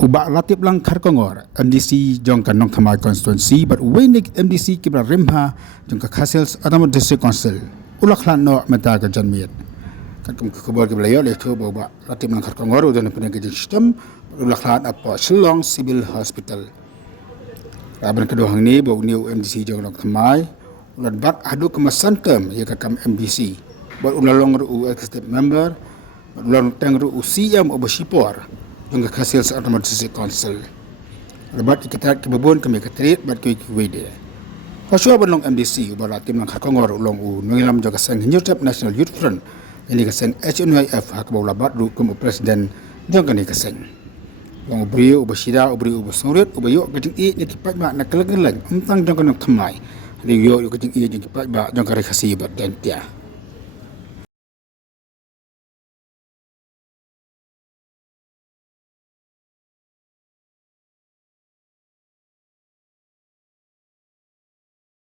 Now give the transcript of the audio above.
Ubak ratib lang Kharkongor, MDC jong ka nong thamai constituency, but wenig MDC kibra remha jong ka khasels atamo district council. Ulaklan no meta ka janmiet. Kan kum kubor kibra yo le thu ba ratib lang Kharkongor udan punya ke sistem ulaklan apa Shillong Civil Hospital. Raban kedua hang ni bau new MDC jong nong thamai, ulat bat adu kemasan term ya ka kam MDC. But ulalong ru executive member, ulalong teng ru CM obosipor. Yang hasil saat district council. Lebat kita kebabon kami ketrit bat kui wede. Pasua banong MDC ubarat tim lang Kharkongor ulong ngilam jaga sang Hinyutap National Youth Front ini kaseng HNYF hak baula bat ru kum presiden jang kani kaseng. Long brio ubasida ubrio ubasongret ubayo kajing i ni kipat ba nak keleng-keleng entang jang kanang thamai. Riyo kajing i jang kipat ba jang kare khasi bat dan tia.